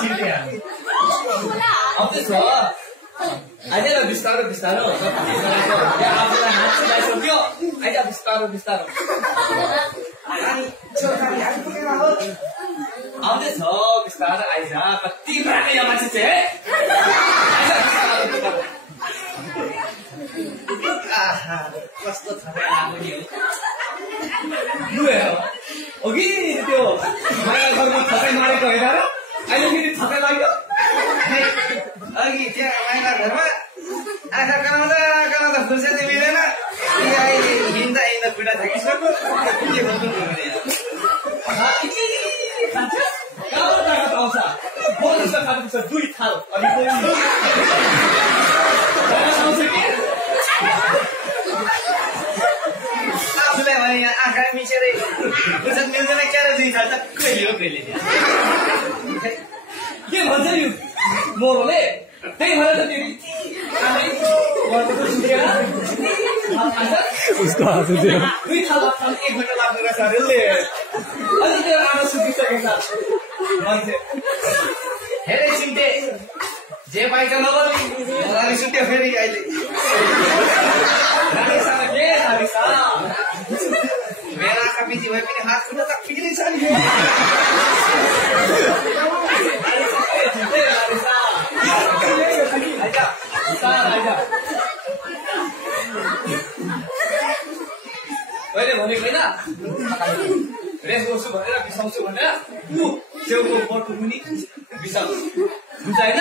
चिन्ने आउँदैछ आइज न बिस्तारो बिस्तारो आफूलाई हात चलाइसक्यो आइज बिस्तारो बिस्तारो आउँदैछ बिस्तारो आइज कति राख्ने यहाँ मान्छे चाहिँ है कस्तो थकाइ लाग्यो नि लु हेर अघि त्यो माया घरमा थकाइ मारेको होइन र अहिले फेरि थकाइ लाग्यो अघि त्यहाँ माइला घरमा आँखा कराउँदा फुर्सदै मिलेन अहिले हिँड्दा खुट्टा थाकिसक्यो के भन्नु आउँछ बोल्छ खानुपर्छ दुई थाल अनि आफूलाई भने यहाँ आँखा मिचेरै फुर्सद मिल्दैन क्या र दुई थाल त कहिले हो कहिले के भन्छ यो मोरोले त्यही भएर त उसको हाँसु थियो दुई थाल लाग्छ 1 घन्टा लाग्दो रहेछ अरे अनि त्यो आमा सुतिसकेको छ मान्छे हेरे चिन्ते जे पाइन्छ नगर्ने सुत्यो फेरि अहिले मेरो आँखा बिजी भए पनि हात खुट्टा त ठिकै छ नि मैले भनेको होइन रेस गर्छु भनेर बिसाउँछु भनेर ऊ छेउको बटु मुनि बिसाउँछु हुन्छ होइन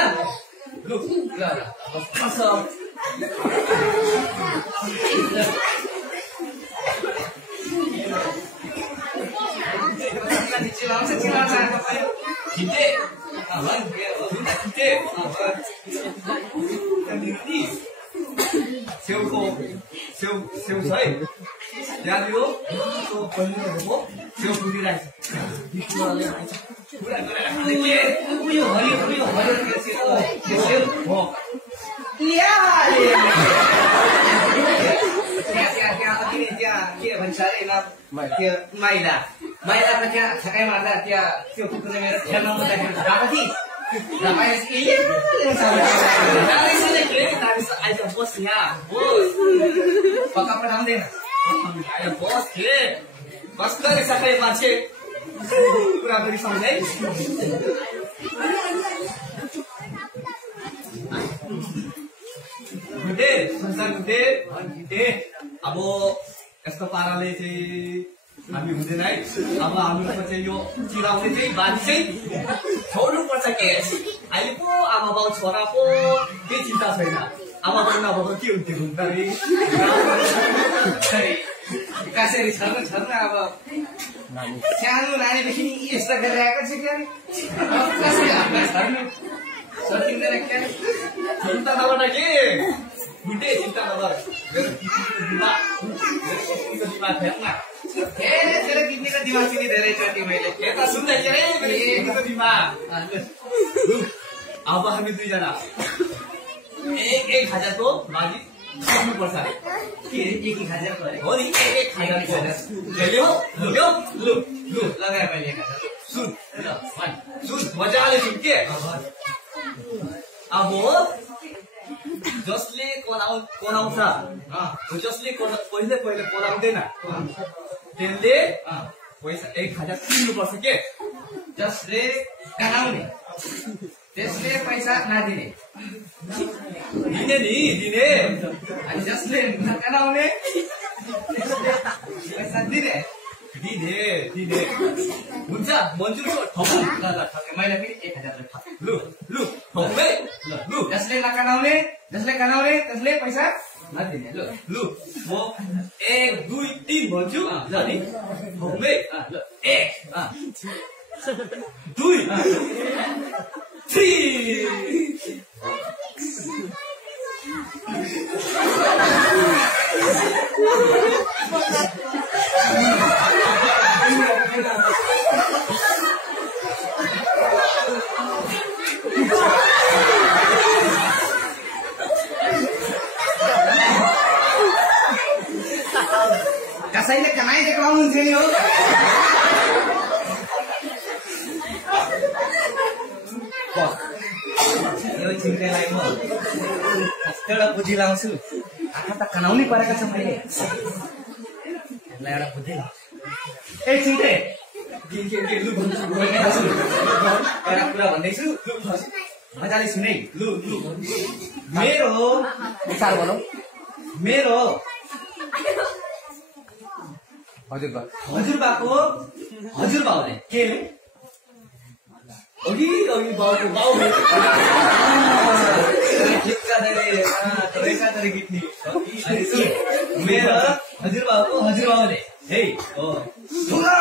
लु ल छेउको छेउ छेउ छ है त्यहाँनिर त्यो बलिरहेको छेउ पुगिरहेको उयो हरियो त्यहाँ के भन्छ अरे त्यो माइलाको त्यहाँ थकाइ मार्दा त्यहाँ त्यो कुकुरले मेरो खेल्न आउँदाखेरि गएको थिएँ आइज बस यहाँ बस पक्का पठाउँदैन बस थिए कसरी सकाइ मान्छे कुरा पनि सम्झाइ घुटे संसार घुटे अब यस्तो पाराले चाहिँ हामी हुँदैन है अब हाम्रो चाहिँ यो चिराउने चाहिँ बानी चाहिँ छोड्नुपर्छ के अहिले पो आमा बाउ छोरा पो केही चिन्ता छैन आमा बाउ नभएको के हुन्थ्यो कसरी छर्न अब सानो नानीदेखि यस्तो गरेर आएको छ क्या कसरी हातमा छर्नु सकिँदैन क्या चिन्ता नगर के घुटे चिन्ता नगर मेरो दिमाग फेर्न तेरो किडनीको दिमाग चिनी धेरैचोटि मैले यता सुन्दै मेरो दिमाग अब हामी दुईजना 1,000 को बाजी खानुपर्छ के 1,000 गरे हो नि 1,000 लु लगाए मैले 1,000 सुन मजाले सुन के अब जसले कोनाउँछ जसले पहिले कोनाउँदैन त्यसले पैसा 1,000 तिर्नुपर्छ के जसले कनाउने त्यसले पैसा नदिने दिने नि दिने अनि जसले नकनाउने पैसा दिने हुन्छ मन्जुर ठोक्नु ल मैले पनि 1,000 लु ठोक्दै लु जसले नकनाउने त्यसले पैसा नदिने लु म 1 2 3 भन्छु ल नि ठोक्दै ल 1 2 3 कसैले कमाइदिएको आउनुहुन्थ्यो नि हो यो चिन्तेलाई म एउटा बुद्धि लाउँछु आँखा त कनाउनै परेको छ मैले एउटा बुद्धि ए चिन्ते लु एउटा कुरा भन्दैछु मजाले सुने लु मेरो विचार भनौ मेरो हजुरबाको हजुरबाउले के अघि बाउको बाउ मेरो हजुरबाउको हजुरबाउले है ठुला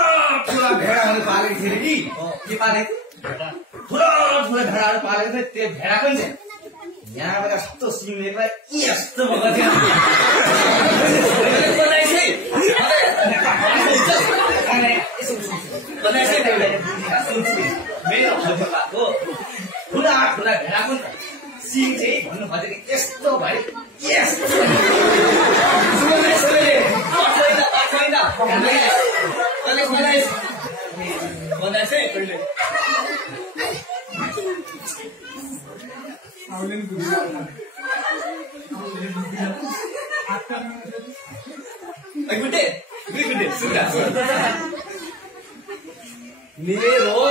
ठुला भेडाहरू पालेको थियो कि के पालेको ठुला ठुला भेडाहरू पालेको थियो त्यो भेडा पनि थियो यहाँबाट यस्तो सिमेटलाई यस्तो भएको थियो मेरो हजुरबाको ठुला ठुला भेडाको सिङ चाहिँ भन्नु खोजेको यस्तो भयो यस्तो मेरो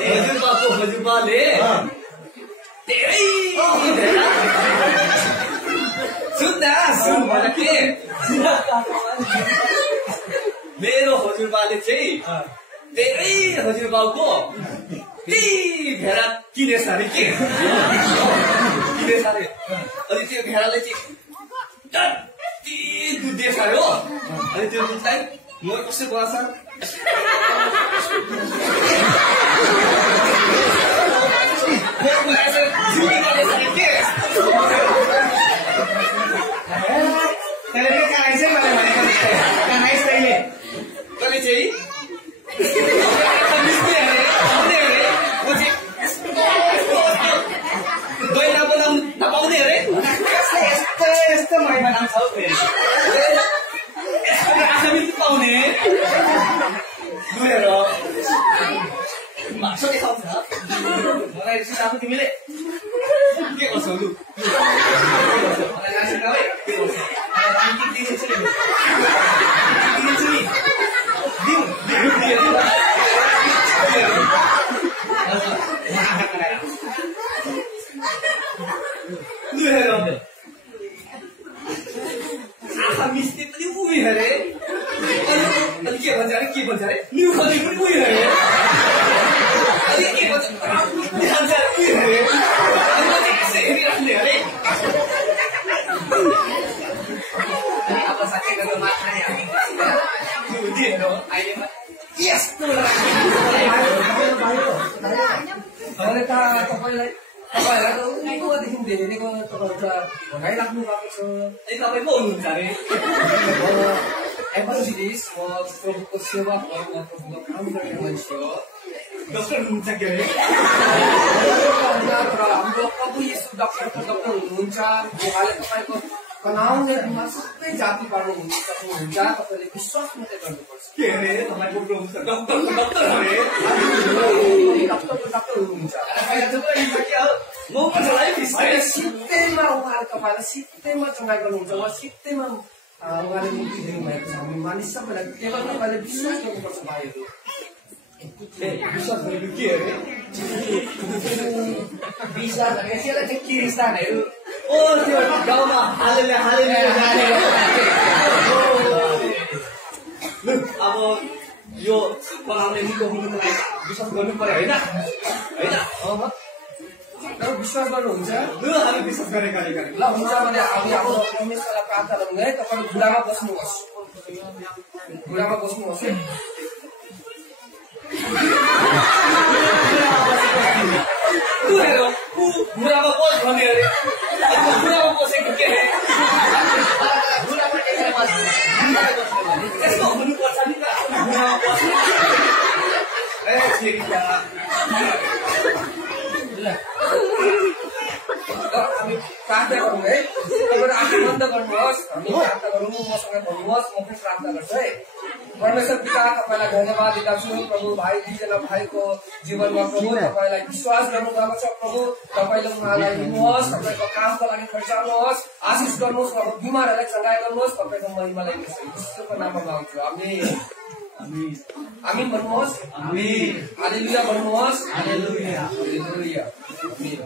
हजुरबाको हजुरबाले धेरै सुन भने के मेरो हजुरबाले चाहिँ धेरै हजुरबाउको त्यही भेडा किनेछ अरे के किनेछ अरे अनि त्यो भेडाले चाहिँ जति दुध दिएछ अरे हो अनि त्यो दुधलाई म कसो गर्छ नपाउने अरे यस्तो महिना पाउने मासु देखाउँछ मलाई अब तिमीले के गर्छौ लु आँखा मिस्टी पनि उयो अरे अनि के भन्छ अरे न्यु खली पनि उयो अरे अनि के भन्छ उयो अरे अनि यसै हेरिराख्ने अरे अनि अब साथै गरेर मात्र अहिले यस्तो तपाईँलाई उनीदेखि धेरैको भगाइराख्नु भएको छ ए तपाईँ पो हुनुहुन्छ अरे एमर्जेन्सिस म प्रभुको सेवा प्रभुको काम गर्ने मान्छे हो डक्टर हुनुहुन्छ के अरे हाम्रो प्रभु यीशु डक्टरको डक्टर हुनुहुन्छ उहाँले तपाईँको कनाउने सबै जाति पार्नुहुन्छ सक्नुहुन्छ तपाईँले विश्वास मात्रै गर्नुपर्छ के अरे तपाईँको प्रभु डक्टर अरे डक्टरको डक्टर हुनुहुन्छ सित्तैमा उहाँले तपाईँलाई सित्तैमा चङ्गाइ गर्नुहुन्छ उहाँ सित्तैमा उहाँले मुक्ति दिनुभएको छ हामी मानिस सबैलाई केवल तपाईँले विश्वास गर्नुपर्छ भाइहरू विश्वास गरेको के अरे विश्वास भनेको त्यसलाई चाहिँ क्रिस्तानहरू ओ त्यो गाउँमा हालेले अब यो बनाउने निको हुनुको लागि विश्वास गर्नु पर्यो होइन विश्वास गर्नुहुन्छ ल हामी विश्वास गरेका ल हुन्छ भने हामी अब परमेश्वरलाई प्रार्थना गर्नु है तपाईँ घुँडामा बस्नुहोस् है घुँडामा बस भने अरे घुँडामा बसेको के अरे यस्तो हुनुपर्छ नि त घुँडामा बस्नु हामी प्रार्थना गरौँ है। तपाईँहरू आँखा बन्द गर्नुहोस्, हामी प्रार्थना गरौँ, मसँग भन्नुहोस्, म पनि प्रार्थना गर्छु है। परमेश्वर पिता, तपाईँलाई धन्यवाद दिँदा छु प्रभु। भाइ दुईजना भाइको जीवनमा प्रभु तपाईँलाई विश्वास गर्नुभएको छ प्रभु। तपाईँले उहाँलाई लिनुहोस्, तपाईँको कामको लागि खर्चाउनुहोस्, आशिष गर्नुहोस्, उहाँको बिमारहरूलाई चङ्गाइ गर्नुहोस्, तपाईँको महिमालाई विश्वको नाममा माग्छु। आमीन आमीन भन्नुहोस्, आमीन हालेलुया भन्नुहोस्, हालेलुया हालेलुया आमीन।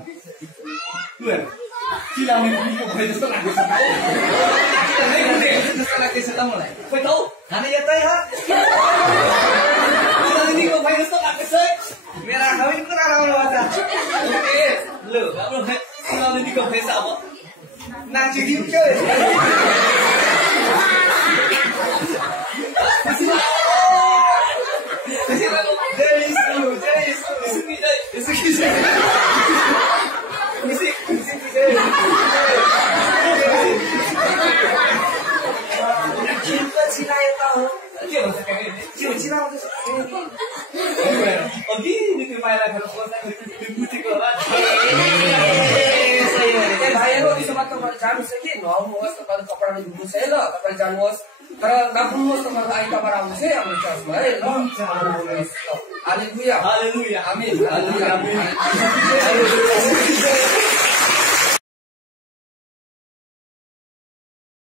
चिलाउने भए जस्तो लाग्दैछ जस्तो लाग्दैछ त मलाई। खोइ त हौ खाना यतै चिलाउनेको भए जस्तो लाग्दैछ। मेरो आँखा पनि पुरा राम्रो भएको छ। ल राम्रो चिलाउनेको भएछ अब नाचिदिउँ क्या भाइहरू त्यसो भए तपाईँहरू जानुहोस् कि नुहाउनुहोस्, तपाईँहरू कपडाले धुनुहोस् है ल। तपाईँले जानुहोस् तर नभुल्नुहोस्, तपाईँहरू आइतबार आउनुहोस् है हाम्रो चर्चमा है ल। हालेलुया हालेलुया आमीन हालेलुया आमीन।